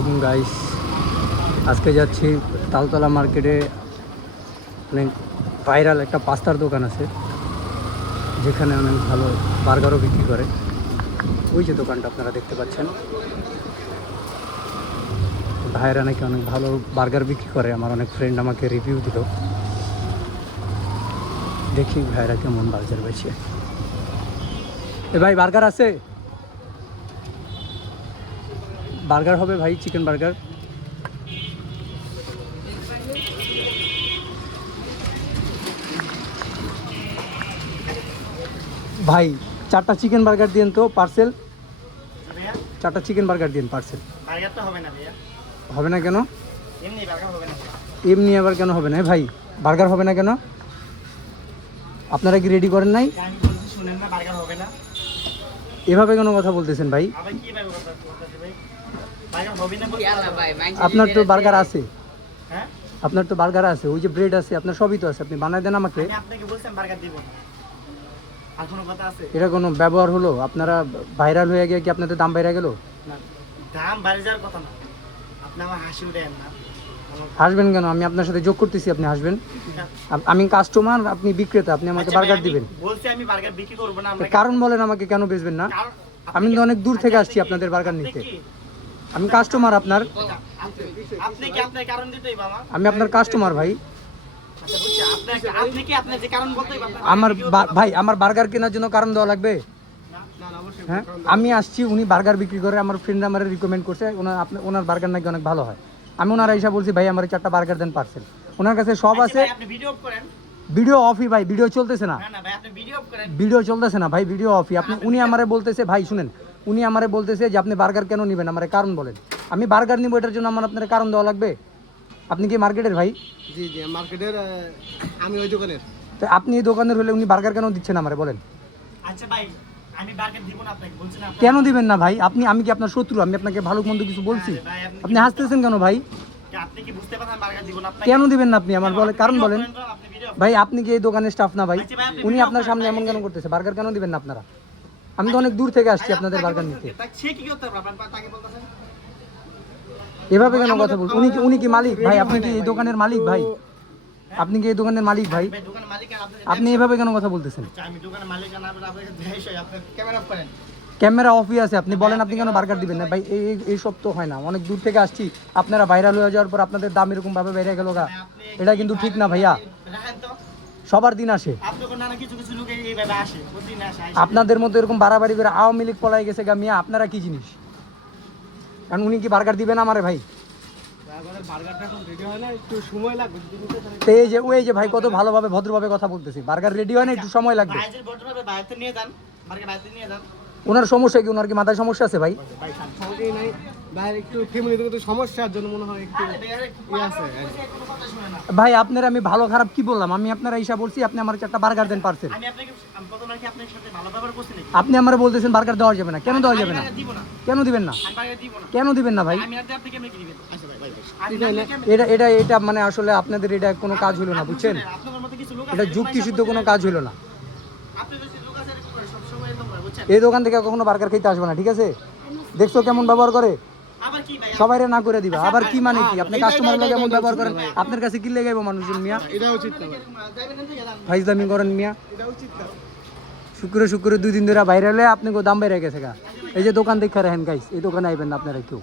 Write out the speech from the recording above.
আলাইকুম গাইস, আজকে যাচ্ছি তালতলা মার্কেটে। অনেক ভাইরাল একটা পাস্তার দোকান আছে যেখানে অনেক ভালো বার্গারও বিক্রি করে। ওই যে দোকানটা আপনারা দেখতে পাচ্ছেন, ভাইরা নাকি অনেক ভালো বার্গার বিক্রি করে। আমার অনেক ফ্রেন্ড আমাকে রিভিউ দিল। দেখি ভাইরা কেমন বার্গার বেছে। এ ভাই, বার্গার আছে? বার্গার হবে ভাই, চিকেন বার্গার। ভাই 4টা চিকেন বার্গার দিন তো পার্সেল। 4টা চিকেন বার্গার দিন পার্সেল। বার্গার তো হবে না ভাইয়া। হবে না কেন? এমনি বার্গার হবে না। এমনি আবার কেন হবে না ভাই? বার্গার হবে না কেন? আপনারা কি রেডি করেন নাই? আমি বলছি শুনেন না, বার্গার হবে না। এভাবে কেন কথা বলতেছেন ভাই? আবার কি ভাবে কথা বলতেছে ভাই? বার্গার হবে না বলতে ভাই। আপনার তো বার্গার আছে। হ্যাঁ, আপনার তো বার্গার আছে, ওই যে ব্রেড আছে, আপনার সবই তো আছে। আপনি বানায় দেন আমাকে। আমি আপনাকে বলছেন বার্গার দিব না। আর কোনো কথা আছে? এটা কোনো ব্যবহার হলো? আপনারা ভাইরাল হয়ে গিয়ে কি আপনাদের দাম বাইরে গেল? না, দাম বাড়ে যাওয়ার কথা না। আপনি আমার হাসি উঠেন না। হাসবেন কেন? আমি আপনার সাথে যোগ করতেছি, আপনি হাসবেন? আমি কাস্টমার, আপনি বিক্রেতা, আপনি আমাকে বার্গার দিবেন। বলছি আমি বার্গার বিক্রি করব না। আমরা কারণ বলেন আমাকে, কেন বেচবেন না? আমি তো অনেক দূর থেকে আসছি আপনাদের বার্গার নিতে। আমি কাস্টমার আপনার। আপনি কি আপনার কারণ দিতেই বাবা? আমি আপনার কাস্টমার ভাই। আচ্ছা বুঝছি, আপনি কি আপনার যে কারণ বলতেই বাবা? আমার ভাই, আমার বার্গার কেনার জন্য কারণ দেওয়া লাগবে? না না, অবশ্যই। হ্যাঁ, আমি আসছি, উনি বার্গার বিক্রি করে, আমার ফ্রেন্ড আমার রিকমেন্ড করছে, ওনার বার্গার নাকি অনেক ভালো হয়। আমি ওনার এসে বলছি ভাই আমার 4টা বার্গার দেন পার্সেল। ওনার কাছে সব আছে। আপনি ভিডিও অফ করেন। ভিডিও অফই ভাই, ভিডিও চলতেছে না। না না ভাই, আপনি ভিডিও অফ করেন। ভিডিও চলতেছে না ভাই, ভিডিও অফই। উনি আমারে বলতেছে, ভাই শুনেন, উনি আমারে বলতেছে যে আপনি বার্গার কেন নেবেন, আমারে কারণ বলেন। আমি বার্গার নিব, এটার জন্য আমার আপনার কারণ দেওয়া লাগবে? আপনি কি মার্কেটের ভাই? জি জি, মার্কেটের। আমি ওই দোকানের। তো আপনি এই দোকানের হলে উনি বার্গার কেন দিচ্ছেন আমারে বলেন? আচ্ছা ভাই, আমি বার্গার দিব না আপনাকে, বলছি না। কেন দিবেন না ভাই? আমি কি আপনার শত্রু? আমি আপনাকে ভালো মন্দ কিছু বলছি? আপনি হাসতেছেন কেন ভাই? আপনি কি বুঝতে পারছেন বার্গার দিব না আপনাকে? কেন দিবেন না আপনি আমার বলে কারণ বলেন। আপনি ভিডিও ভাই আপনি কি এই দোকানের স্টাফ না ভাই? উনি আপনার সামনে এমন কেন করতেছে? বার্গার কেন দিবেন না আপনারা? আমি তো অনেক দূর থেকে আসছি আপনাদের বার্গার নিতে। সে কি করতে পারবে? আপনি তাকে বলতেছেন এভাবে কেন কথা বল? উনি কি মালিক ভাই? আপনি কি এই দোকানের মালিক ভাই? আপনি কি এই দোকানের মালিক ভাই? ভাই, দোকানের মালিক আর আপনি এভাবে কেন কথা বলতেছেন? আমি দোকানের মালিক আর আপনাকে দেখাই, আপনি ক্যামেরা অফ করেন। ক্যামেরা অফই আছে, আপনি বলেন আপনি কেন বার্গার দিবেন না ভাই? এই সব তো হয় না। অনেক দূর থেকে আসছি, আপনারা ভাইরাল হয়ে যাওয়ার পর আপনাদের দাম এরকম ভাবে বেড়ে গেল গা। এটা কিন্তু ঠিক না ভাইয়া। রাখেন তো। সবার দিন আসে, আপনাদের নানা কিছু কিছু লোক এইভাবে আসে, প্রতিদিন আসে। আপনাদের মধ্যে এরকম বাড়াবাড়ি করে আওয়ামী লীগ পলাই গেছে গা মিয়া। আপনারা কি জিনিস? কারণ উনি কি বার্গার দিবেন আমারে ভাই? আমাদের বার্গারটা এখন রেডি হয় না, একটু সময় লাগবে। তো এই যে ওই যে ভাই কত ভালোভাবে ভদ্রভাবে কথা বলতেছি, বার্গার রেডি হয় না, একটু সময় লাগবে। বাইরের বর্তমানে বাইরে নিয়ে যান, বার্গার বাইরে নিয়ে যান। ওনার সমস্যা কি? ওনার কি মাথায় সমস্যা আছে ভাই? ভাই সহজেই নাই, বাইরে একটু ফ্যামিলিতে একটু সমস্যার জন্য মনে হয় একটু ইয়ে আছে। কোনো কথা শুনে না ভাই আপনার আমি ভালো খারাপ কি বললাম? আমি আপনারা ঈশা বলছি, আপনি আমার 4টা বার্গার দেন পার্সেল। আমি প্রথমে কি আপনার সাথে ভালো ব্যবহার করছি নাকি? আপনি আমার বলতেছেন বার্গার দেওয়া যাবে না, কেন দেওয়া যাবে না? আমি দিব না। কেন দিবেন না? আমি বার্গার দিব না। কেন দিবেন না ভাই? আমি আর আপনি কেমনে কি দিবেন? আচ্ছা ভাই ভাই, আমি এটা মানে আসলে আপনাদের এটা কোনো কাজ হলো না, বুঝছেন? আপনাদের মতো কিছু লোক এটা আছে, যুক্তিসিদ্ধ কোনো কাজ হলো না। আপনি বেশি লোক আছে এরকম করে সব সময় এরকম করে, বুঝছেন? এই দোকান থেকে কখনো বার্গার খেতে আসবে না, ঠিক আছে? দেখছো কেমন ব্যবহার করে? আবার কি ভাই? সবাইরে না করে দিবা। আবার কি মানে কি? আপনি কাস্টমার লোক এমন ব্যবহার করেন, আপনার কাছে কি লেগে যাবো মানুষজন মিয়া? এটা উচিত না ভাই। যাবেন না থেকে যান। ফাইজলামি করেন মিয়া। এটা উচিত না। শুক্রে 2 দিন ধরে বাইরে হলে আপনি দাম বেড়ে গেছে গা। এই যে দোকান দেখে রাখেন গাইস, এই দোকানে আইবেন না আপনারা কেউ।